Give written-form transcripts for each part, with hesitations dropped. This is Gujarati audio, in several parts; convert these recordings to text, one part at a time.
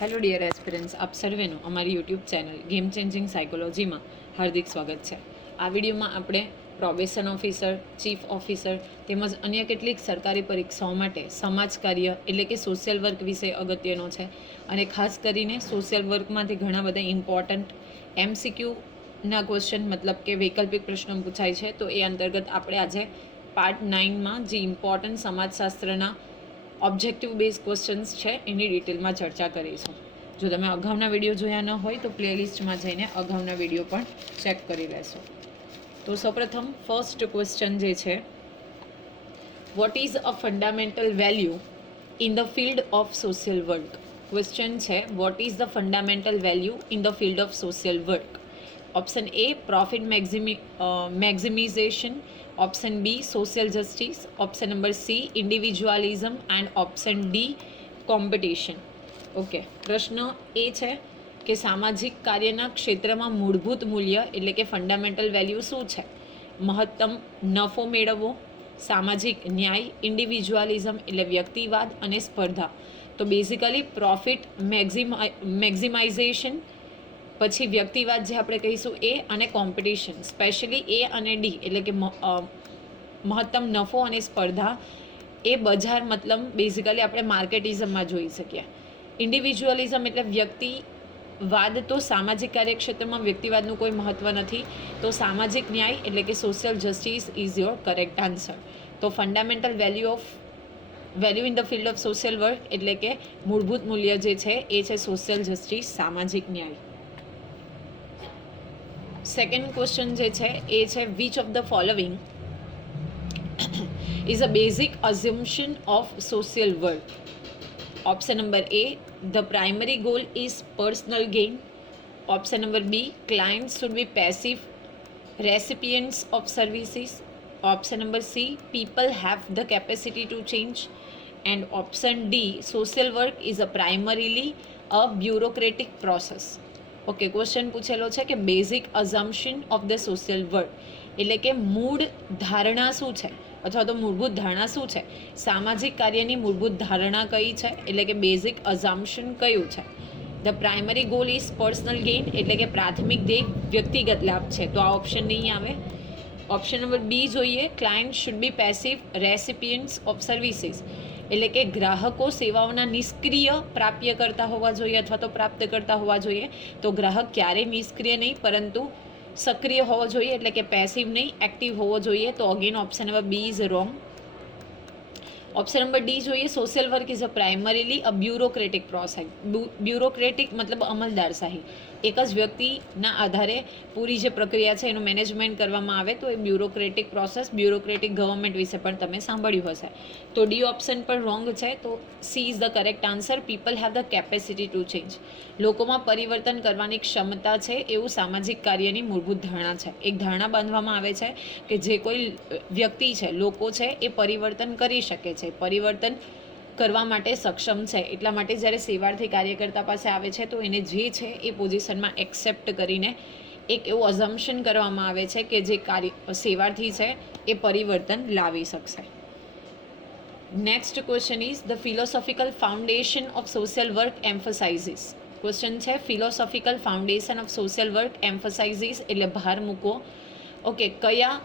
હેલો ડિયર એસ્પિરન્ટ્સ, આપ સર્વેનું અમારી યુટ્યુબ ચેનલ ગેમ ચેન્જિંગ સાયકોલોજીમાં હાર્દિક સ્વાગત છે. આ વિડીયોમાં આપણે પ્રોબેશન ઓફિસર, ચીફ ઓફિસર તેમજ અન્ય કેટલીક સરકારી પરીક્ષાઓ માટે સમાજ કાર્ય એટલે કે સોશિયલ વર્ક વિશે અગત્યનો છે. અને ખાસ કરીને સોશિયલ વર્કમાંથી ઘણા બધા ઇમ્પોર્ટન્ટ MCQના ક્વેશ્ચન મતલબ કે વૈકલ્પિક પ્રશ્નો પૂછાય છે. તો એ અંતર્ગત આપણે આજે પાર્ટ 9માં જે ઇમ્પોર્ટન્ટ સમાજશાસ્ત્રના ઓબ્જેક્ટિવ બેઝ ક્વેશ્ચન્સ છે એની ડિટેલમાં ચર્ચા કરીશું. જો તમે અગાઉના વિડીયો જોયા ન હોય તો પ્લેલિસ્ટમાં જઈને અગાઉના વિડીયો પણ ચેક કરી લેશો. તો સૌપ્રથમ ફર્સ્ટ ક્વેશ્ચન જે છે, what is a fundamental value in the field of social work. Question છે, what is the fundamental value in the field of social work. Option A profit maximization, option B social justice, option number C individualism and option D competition. Okay, પ્રશ્ન એ છે કે સામાજિક કાર્યના ક્ષેત્રમાં મૂળભૂત મૂલ્ય એટલે કે ફંડામેન્ટલ વેલ્યુ શું છે? મહત્તમ નફો મેળવવો, સામાજિક ન્યાય, ઇન્ડિવિજ્યુઅલિઝમ એટલે વ્યક્તિવાદ અને સ્પર્ધા. તો બેઝિકલી પ્રોફિટ મેક્ઝિમાઇઝેશન, પછી વ્યક્તિવાદ જે આપણે કહીશું એ, અને કોમ્પિટિશન. સ્પેશિયલી એ અને ડી એટલે કે મહત્તમ નફો અને સ્પર્ધા એ બજાર મતલબ બેઝિકલી આપણે માર્કેટિઝમમાં જોઈ શકીએ. ઇન્ડિવિજ્યુઅલિઝમ એટલે વ્યક્તિવાદ, તો સામાજિક કાર્યક્ષેત્રમાં વ્યક્તિવાદનું કોઈ મહત્ત્વ નથી. તો સામાજિક ન્યાય એટલે કે social justice is your correct answer. તો fundamental value in the field of social work એટલે કે મૂળભૂત મૂલ્ય જે છે એ છે સોશિયલ જસ્ટિસ, સામાજિક ન્યાય. સેકન્ડ ક્વેશ્ચન જે છે એ છે, which of the following is a basic assumption of social work. Option number A, the primary goal is personal gain. Option number B, clients should be passive recipients of services. Option number C, people have the capacity to change. And option D, social work is a primarily a bureaucratic process. Okay, question પૂછેલો છે કે basic assumption of the social work એટલે કે મૂળ ધારણા શું છે અથવા તો મૂળભૂત ધારણા શું છે? સામાજિક કાર્યની મૂળભૂત ધારણા કઈ છે એટલે કે બેઝિક અઝમ્પશન કયું છે? The primary goal is personal gain એટલે કે પ્રાથમિક ધ્યેય વ્યક્તિગત લાભ છે, તો આ ઓપ્શન નહીં આવે. ઓપ્શન નંબર બી જોઈએ, client should be passive recipients of services એટલે કે ગ્રાહકો સેવાઓના નિષ્ક્રિય પ્રાપ્ય કરતા હોવા જોઈએ અથવા તો પ્રાપ્ત કરતા હોવા જોઈએ. તો ગ્રાહક ક્યારેય નિષ્ક્રિય નહીં પરંતુ સક્રિય હોવો જોઈએ એટલે કે પેસિવ નહીં, એક્ટિવ હોવો જોઈએ. તો again option number B is wrong. Option number D જોઈએ, social work is a primarily a bureaucratic process. Bureaucratic મતલબ અમલદારશાહી. એક જ વ્યક્તિના આધારે પૂરી જે પ્રક્રિયા છે એનું મેનેજમેન્ટ કરવામાં આવે તો એ બ્યુરોક્રેટિક પ્રોસેસ, બ્યુરોક્રેટિક ગવર્મેન્ટ વિશે પણ તમે સાંભળ્યું હશે. તો ડી ઓપ્શન પણ રોંગ છે. તો C is the correct answer. People have the capacity to change. લોકોમાં પરિવર્તન કરવાની ક્ષમતા છે એવું સામાજિક કાર્યની મૂળભૂત ધારણા છે. એક ધારણા બાંધવામાં આવે છે કે જે કોઈ વ્યક્તિ છે, લોકો છે, એ પરિવર્તન કરી શકે છે, પરિવર્તન કરવા માટે સક્ષમ છે. એટલા માટે જ્યારે સેવાર્થી કાર્યકર્તા પાસે આવે છે તો એને જે છે એ પોઝિશનમાં એક્સેપ્ટ કરીને એક એવું અઝમ્પશન કરવામાં આવે છે કે જે સેવાર્થી છે એ પરિવર્તન લાવી શકશે. Next question is, the philosophical foundation of social work emphasises. Question છે, philosophical foundation of social work emphasises એટલે ભાર મૂકો. ઓકે, કયા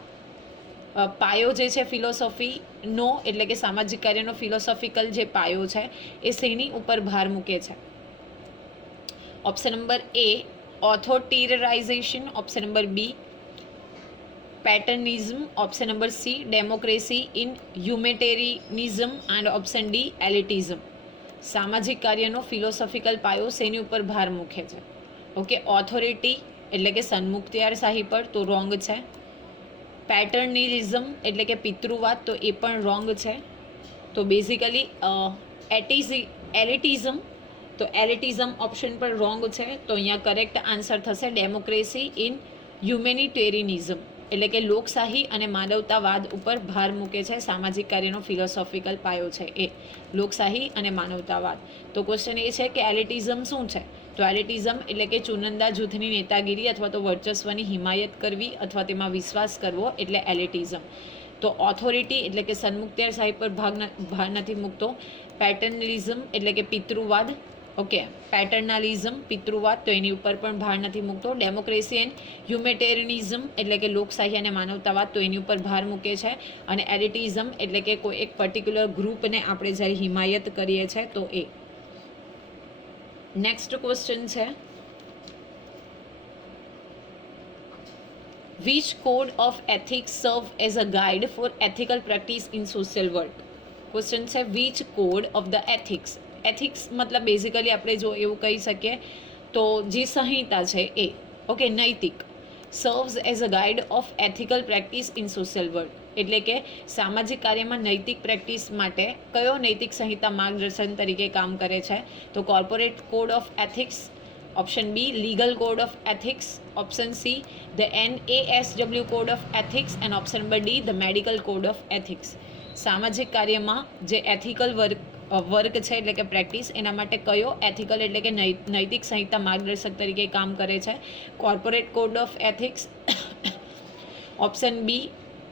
પાયો જે છે ફિલોસોફીનો એટલે કે સામાજિક કાર્યનો ફિલોસોફિકલ જે પાયો છે એ શેની ઉપર ભાર મૂકે છે? Option number A authoritarianism, option number B paternalism, option number C democracy in humanitarianism and option D elitism. સામાજિક કાર્યનો ફિલોસોફિકલ પાયો શેની ઉપર ભાર મૂકે છે? ઓકે, ઓથોરિટી એટલે કે સન્મુખત્યારશાહી પર, તો રોંગ છે. પેટર્નિઝમ એટલે કે પિતૃવાદ, તો એ પણ રોંગ છે. તો બેઝિકલી એલિટિઝમ, તો એલિટિઝમ ઓપ્શન પર રોંગ છે. તો અહીંયા કરેક્ટ આન્સર થશે ડેમોક્રેસી ઇન હ્યુમેનિટેરિયનિઝમ એટલે કે લોકશાહી અને માનવતાવાદ ઉપર ભાર મૂકે છે. સામાજિક કાર્યનો ફિલોસોફિકલ પાયો છે એ લોકશાહી અને માનવતાવાદ. તો ક્વેશ્ચન એ છે કે એલિટિઝમ શું છે? તો એલિટિઝમ એટલે કે ચુનંદા જૂથની નેતાગીરી અથવા તો વર્ચસ્વની હિમાયત કરવી અથવા તેમાં વિશ્વાસ કરવો એટલે એલિટિઝમ. તો ઓથોરિટી એટલે કે સન્મુખત્યારશાહી પર ભાર નથી મૂકતો. પેટર્નલિઝમ એટલે કે પિતૃવાદ, ઓકે, પેટર્નાલિઝમ પિતૃવાદ તો એની ઉપર પણ ભાર નથી મૂકતો. ડેમોક્રેસી એન્ડ હ્યુમેટેરિયનિઝમ એટલે કે લોકશાહી અને માનવતાવાદ તો એની ઉપર ભાર મૂકે છે. અને એલિટિઝમ એટલે કે કોઈ એક પર્ટિક્યુલર ગ્રુપને આપણે જ્યારે હિમાયત કરીએ છીએ તો એ. નેક્સ્ટ ક્વેશ્ચન છે, which code of ethics serve as a guide for ethical practice in social work? Question છે which code of the ethics. Ethics મતલબ બેઝિકલી આપણે જો એવું કહી શકીએ તો જે સંહિતા છે એ, ઓકે, નૈતિક, serves as a guide of ethical practice in social work એટલે કે સામાજિક કાર્યમાં નૈતિક પ્રેક્ટિસ માટે કયો નૈતિક સંહિતા માર્ગદર્શન તરીકે કામ કરે છે? તો corporate code of ethics, option B legal code of ethics, option C the NASW code of ethics and option number D the medical code of ethics. સામાજિક કાર્યમાં જે એથિકલ વર્ક છે એટલે કે પ્રેક્ટિસ એના માટે કયો એથિકલ એટલે કે નૈતિક સંહિતા માર્ગદર્શક તરીકે કામ કરે છે? Corporate code of ethics, option B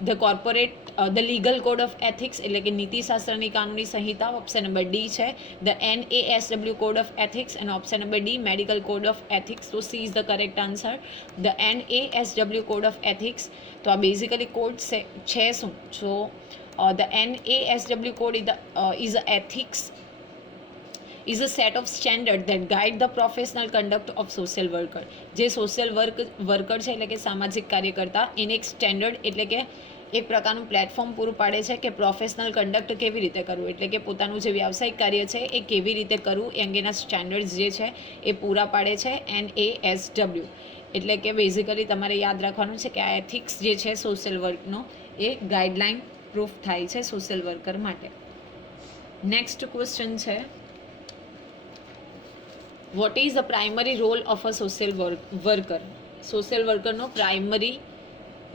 the legal code of ethics એટલે કે નીતિશાસ્ત્રની કાનૂની સંહિતા, ઓપ્શન નંબર ડી છે the NASW code of ethics and option number D medical code of ethics. તો C is the correct answer, the NASW code of ethics. તો આ બેઝિકલી કોડ છે શું? So the NASW code is a ethics is a set of standard that guide the professional conduct of social worker. જે સોશિયલ વર્કર છે એટલે કે સામાજિક કાર્યકર્તા એને એક સ્ટેન્ડર્ડ એટલે કે એક પ્રકારનું પ્લેટફોર્મ પૂરું પાડે છે કે પ્રોફેશનલ કન્ડક્ટ કેવી રીતે કરવું એટલે કે પોતાનું જે વ્યાવસાયિક કાર્ય છે એ કેવી રીતે કરવું એ અંગેના સ્ટેન્ડર્ડ્સ જે છે એ પૂરા પાડે છે NASW. એટલે કે બેઝિકલી તમારે યાદ રાખવાનું છે કે આ એથિક્સ જે છે સોશિયલ વર્કનો એ ગાઈડલાઇન પ્રૂફ થાય છે સોશિયલ વર્કર માટે. નેક્સ્ટ ક્વેશ્ચન છે, what is the primary role of a social worker? Social વર્કરનો પ્રાઇમરી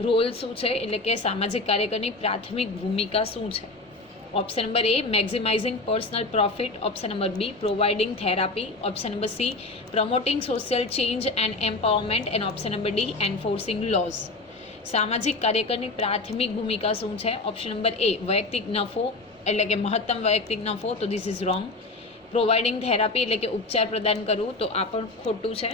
રોલ શું છે એટલે કે સામાજિક કાર્યકરની પ્રાથમિક ભૂમિકા શું છે? Option number A maximizing personal profit, option number B providing therapy, option number C promoting social change and empowerment and option number D enforcing laws. સામાજિક કાર્યકરની પ્રાથમિક ભૂમિકા શું છે? ઓપ્શન નંબર એ વૈયક્તિક નફો એટલે કે મહત્તમ વૈયક્તિક નફો, તો this is wrong. Providing therapy એટલે કે ઉપચાર પ્રદાન કરવું, તો આ પણ ખોટું છે.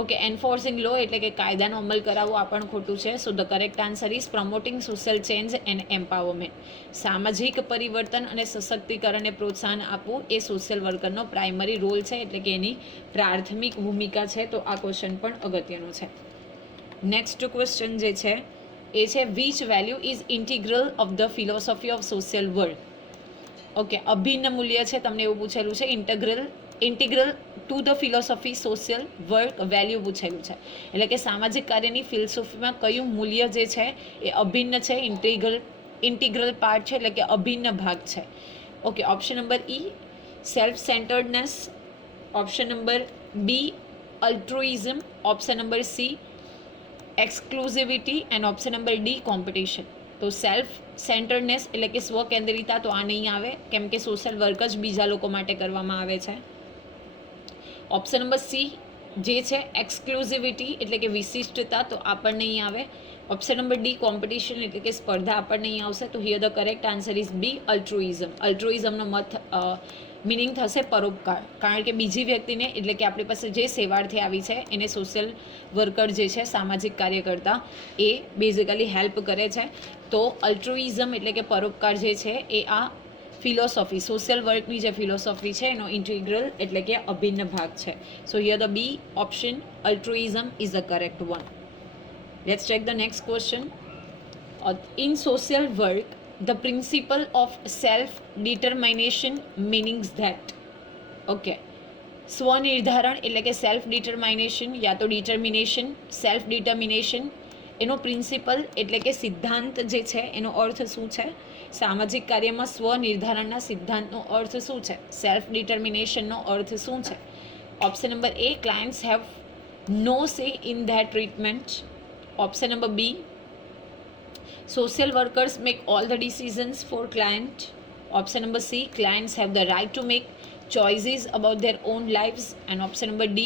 ઓકે, એન્ફોર્સિંગ લો એટલે કે કાયદાનો અમલ કરાવવો, આ પણ ખોટું છે. So the correct answer is promoting social change and empowerment. સામાજિક પરિવર્તન અને સશક્તિકરણને પ્રોત્સાહન આપવું એ સોશિયલ વર્કરનો પ્રાઇમરી રોલ છે એટલે કે એની પ્રાથમિક ભૂમિકા છે. તો આ ક્વેશ્ચન પણ અગત્યનો છે. નેક્સ્ટ ક્વેશ્ચન જે છે એ છે which value is integral of the philosophy of social work? Okay, અભિન્ન મૂલ્ય છે, તમને એવું પૂછેલું છે. Integral to the philosophy social work value પૂછેલું છે એટલે કે સામાજિક કાર્યની ફિલોસોફીમાં કયું મૂલ્ય જે છે એ અભિન્ન છે, ઇન્ટિગ્રલ પાર્ટ છે એટલે કે અભિન્ન ભાગ છે. Okay, option number E self centredness, option number B altruism, option number C exclusivity and option number D competition. તો સેલ્ફ સેન્ટર્ડનેસ એટલે કે સ્વકેન્દ્રિતા તો આ નહીં આવે કેમ કે સોશિયલ વર્ક જ બીજા લોકો માટે કરવામાં આવે છે. ઓપ્શન નંબર સી જે છે એક્સક્લુઝિવિટી એટલે કે વિશિષ્ટતા, તો આ પણ નહીં આવે. ઓપ્શન નંબર ડી કોમ્પિટિશન એટલે કે સ્પર્ધા આ પણ નહીં આવશે. તો here the correct answer is B altruism. અલ્ટ્રુઇઝમનો મિનિંગ થશે પરોપકાર, કારણ કે બીજી વ્યક્તિને એટલે કે આપણી પાસે જે સેવાર્થી આવી છે એને સોશિયલ વર્કર જે છે સામાજિક કાર્યકર્તા એ બેઝિકલી હેલ્પ કરે છે. તો અલ્ટ્રુઇઝમ એટલે કે પરોપકાર જે છે એ આ ફિલોસોફી સોશિયલ વર્કની જે ફિલોસોફી છે એનો ઇન્ટિગ્રલ એટલે કે અભિન્ન ભાગ છે. So here the B option altruism is the correct one. Let's check the next question. In social work the principle of self-determination means that okay સ્વનિર્ધારણ એટલે કે સેલ્ફ ડિટર્મિનેશન યા તો ડિટર્મિનેશન સેલ્ફ ડિટર્મિનેશન એનો પ્રિન્સિપલ એટલે કે સિદ્ધાંત જે છે એનો અર્થ શું છે? સામાજિક કાર્યમાં સ્વનિર્ધારણના સિદ્ધાંતનો અર્થ શું છે? સેલ્ફ ડિટર્મિનેશનનો અર્થ શું છે? Option number A clients have no say in their treatment, option number B social workers make all the decisions for client, option number C clients have the right to make choices about their own lives, and option number D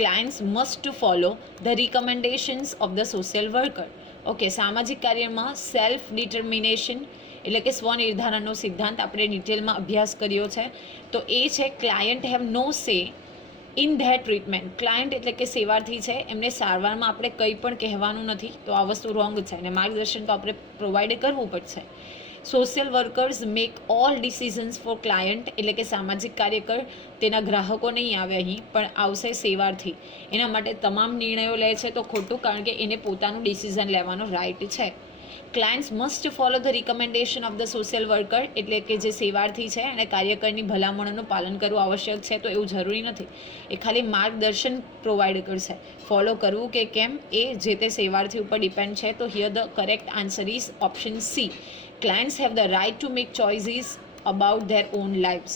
clients must to follow the recommendations of the social worker. Okay, સામાજિક કાર્યમાં સેલ્ફ ડિટર્મિનેશન એટલે કે સ્વનિર્ધારણનો સિદ્ધાંત આપણે ડિટેલમાં અભ્યાસ કર્યો છે. તો એ છે client have no say in their treatment. Client એટલે કે સેવાર્થી છે, એમને સારવારમાં આપણે કંઈ પણ કહેવાનું નથી, તો આ વસ્તુ રોંગ છે અને માર્ગદર્શન તો આપણે પ્રોવાઈડ કરવું પડશે. Social workers make all decisions for client, એટલે કે સામાજિક કાર્યકર તેના ગ્રાહકો નહીં આવે અહીં, પણ આવશે સેવાર્થી, એના માટે તમામ નિર્ણયો લે છે, તો ખોટું, કારણ કે એને પોતાનું ડિસિઝન લેવાનો રાઇટ છે. Clients must follow the recommendation of the social worker, એટલે કે જે સેવાર્થી છે અને કાર્યકરની ભલામણોનું પાલન કરવું આવશ્યક છે, તો એવું જરૂરી નથી, એ ખાલી માર્ગદર્શન પ્રોવાઈડ કરશે. ફોલો કરવું કે કેમ એ જે તે સેવાર્થી ઉપર ડિપેન્ડ છે. તો here the correct answer is option C. Clients have the right to make choices about their own lives.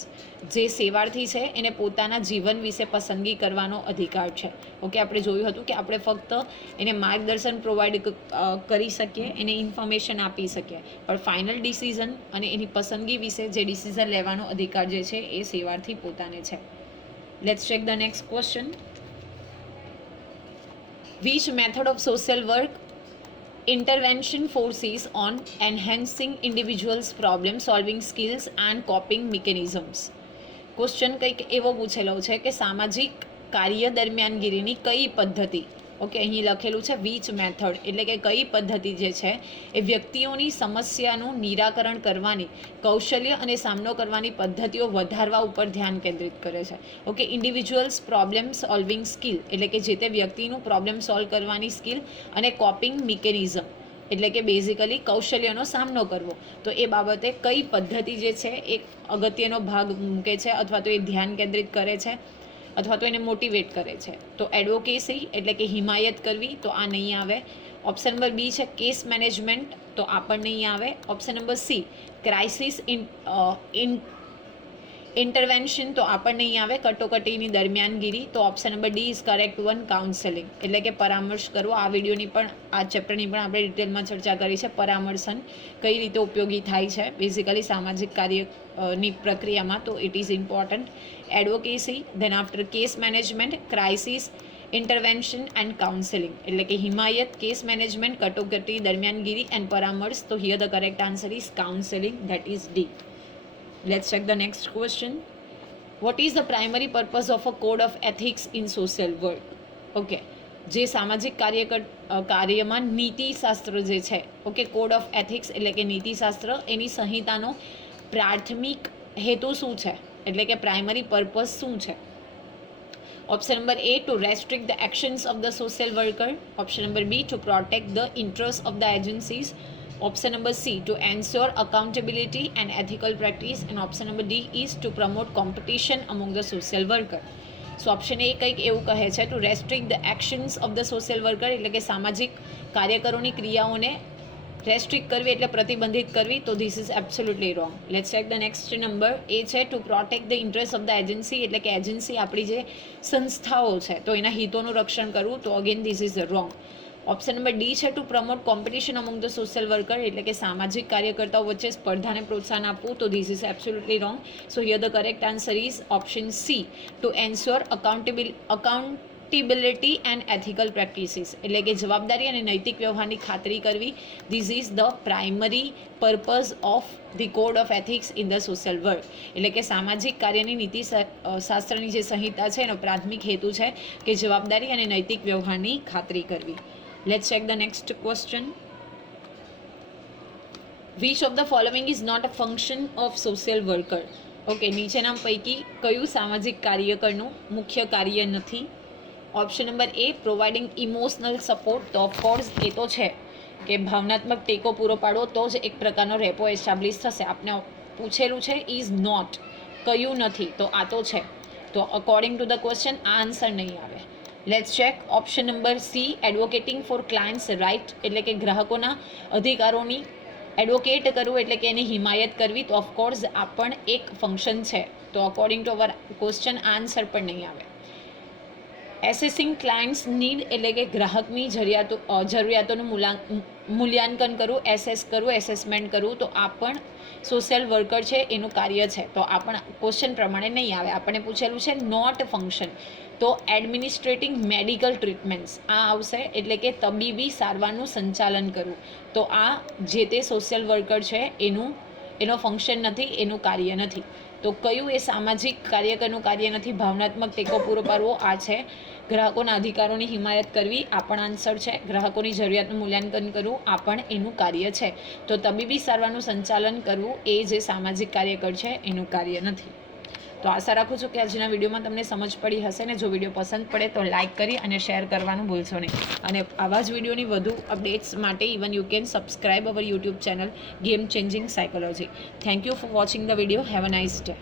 જે સેવાર્થી છે એને પોતાના જીવન વિશે પસંદગી કરવાનો અધિકાર છે. ઓકે, આપણે જોયું હતું કે આપણે ફક્ત એને માર્ગદર્શન પ્રોવાઈડ કરી શકીએ, એને ઇન્ફોર્મેશન આપી શકીએ, પણ ફાઇનલ ડિસિઝન અને એની પસંદગી વિશે જે ડિસિઝન લેવાનો અધિકાર જે છે એ સેવાર્થી પોતાને છે. Let's check the next question. Which method of social work intervention focuses on enhancing individuals' problem solving skills and coping mechanisms. Question કંઈક એવો પૂછેલો છે કે સામાજિક કાર્ય દરમિયાનગીરીની કઈ પદ્ધતિ, ઓકે, અહીં લખેલું છે વિચ મેથડ, એટલે કે કઈ પદ્ધતિ જે છે એ વ્યક્તિઓની સમસ્યાનું નિરાકરણ કરવાની કૌશલ્ય અને સામનો કરવાની પદ્ધતિઓ વધારવા ઉપર ધ્યાન કેન્દ્રિત કરે છે. Okay, individuals problem solving skill, એટલે કે જે તે વ્યક્તિનું પ્રોબ્લેમ સોલ્વ કરવાની સ્કિલ, અને કોપિંગ મિકેનિઝમ, એટલે કે બેઝિકલી કૌશલ્યનો સામનો કરવો. તો એ બાબતે કઈ પદ્ધતિ જે છે એ અગત્યનો ભાગ મૂકે છે, અથવા તો એ ધ્યાન કેન્દ્રિત કરે છે, અથવા તો એને મોટિવેટ કરે છે. તો એડવોકેસી, એટલે કે હિમાયત કરવી, તો આ નહીં આવે. ઓપ્શન નંબર બી છે કેસ મેનેજમેન્ટ, તો આ પણ નહીં આવે. Option number C crisis intervention, તો આ પણ નહીં આવે. કટોકટીની દરમિયાનગીરી, તો option number D is correct one. Counselling, એટલે કે પરામર્શ કરવો. આ વિડીયોની પણ, આ ચેપ્ટરની પણ આપણે ડિટેલમાં ચર્ચા કરી છે. પરામર્શન કઈ રીતે ઉપયોગી થાય છે બેઝિકલી સામાજિક કાર્યની પ્રક્રિયામાં, તો it is important. Advocacy, then after case management, crisis intervention and counselling, એટલે કે હિમાયત, કેસ મેનેજમેન્ટ, કટોકટી દરમિયાનગીરી એન્ડ પરામર્શ. તો here the correct answer is counselling, that is D. Let's check the next question. What is the primary purpose of a code of ethics in social work? Okay, જે સામાજિક કાર્યમાં નીતિશાસ્ત્ર જે છે, ઓકે, કોડ ઓફ એથિક્સ એટલે કે નીતિશાસ્ત્ર, એની સંહિતાનો પ્રાથમિક હેતુ શું છે, એટલે કે પ્રાઇમરી પર્પઝ શું છે? Option number A to restrict the actions of the social worker. Option number B to protect the interest of the agencies. Option number C, to ensure accountability and ethical practice, and option number D is to promote competition among the social worker. So option A કંઈક એવું કહે છે to restrict the actions of the social worker, એટલે કે સામાજિક કાર્યકરોની ક્રિયાઓને રેસ્ટ્રિક્ટ કરવી એટલે પ્રતિબંધિત કરવી, તો this is absolutely wrong. Let's check the next number. એ છે to protect the interest of the agency, એટલે કે એજન્સી આપણી જે સંસ્થાઓ છે તો એના હિતોનું રક્ષણ કરવું, તો again this is wrong. Option number D છે to promote competition among the social worker, એટલે કે સામાજિક કાર્યકર્તાઓ વચ્ચે સ્પર્ધાને પ્રોત્સાહન આપવું, તો this is absolutely wrong. So here the correct answer is option C, to ensure accountability and ethical practices, એટલે કે જવાબદારી અને નૈતિક વ્યવહારની ખાતરી કરવી. This is the primary purpose of the code of ethics in the social work, એટલે કે સામાજિક કાર્યની નીતિ શાસ્ત્રની જે સંહિતા છે એનો પ્રાથમિક હેતુ છે કે જવાબદારી અને નૈતિક વ્યવહારની ખાતરી કરવી. Let's check the next question. Which of the following is not a function of social worker? Okay, નીચેના પૈકી કયું સામાજિક કાર્યકરનું મુખ્ય કાર્ય નથી? ઓપ્શન નંબર એ પ્રોવાઇડિંગ ઇમોશનલ સપોર્ટ, તો ઓફકોર્સ એ તો છે કે ભાવનાત્મક ટેકો પૂરો પાડવો તો જ એક પ્રકારનો રેપો એસ્ટાબ્લિશ થશે. આપને પૂછેલું છે ઇઝ નોટ, કયું નથી, તો આ તો છે. તો અકોર્ડિંગ ટુ ધ ક્વેશ્ચન આ આન્સર નહીં આવે. Let's check. Option number C advocating for clients right, એટલે કે ગ્રાહકોના અધિકારોની એડવોકેટ કરવું એટલે કે એની હિમાયત કરવી, તો ઓફકોર્સ આ પણ એક ફંક્શન છે. તો according to our question answer પણ નહીં આવે. એસેસિંગ ક્લાયન્ટ્સ નીડ, એટલે કે ગ્રાહકની જરૂરિયાતોનું મૂલ્યાંકન કરવું, એસેસમેન્ટ કરવું, તો આ પણ સોશિયલ વર્કર છે એનું કાર્ય છે. તો આ પણ ક્વેશ્ચન પ્રમાણે નહીં આવે. આપણને પૂછેલું છે નોટ ફંક્શન, તો એડમિનિસ્ટ્રેટિંગ મેડિકલ ટ્રીટમેન્ટ્સ આ આવશે, એટલે કે તબીબી સારવારનું સંચાલન કરવું. તો આ જે તે સોશિયલ વર્કર છે એનો ફંક્શન નથી, એનું કાર્ય નથી. તો કયું એ સામાજિક કાર્યકરનું કાર્ય નથી? ભાવનાત્મક ટેકો પૂરો પાડવો આ છે. ગ્રાહકોના અધિકારોની હિમાયત કરવી આ પણ આન્સર છે. ગ્રાહકોની જરૂરિયાતનું મૂલ્યાંકન કરવું આ પણ એનું કાર્ય છે. તો તબીબી સારવારનું સંચાલન કરવું એ જે સામાજિક કાર્યકર છે એનું કાર્ય નથી. તો આશા રાખું છું કે આજના વિડીયોમાં તમને સમજ પડી હશે ને. જો વિડીયો પસંદ પડે તો લાઇક કરી અને શેર કરવાનું ભૂલશો નહીં. અને આવા જ વિડીયોની વધુ અપડેટ્સ માટે even you can subscribe our YouTube channel game changing psychology. Thank you for watching the video. Have a nice day.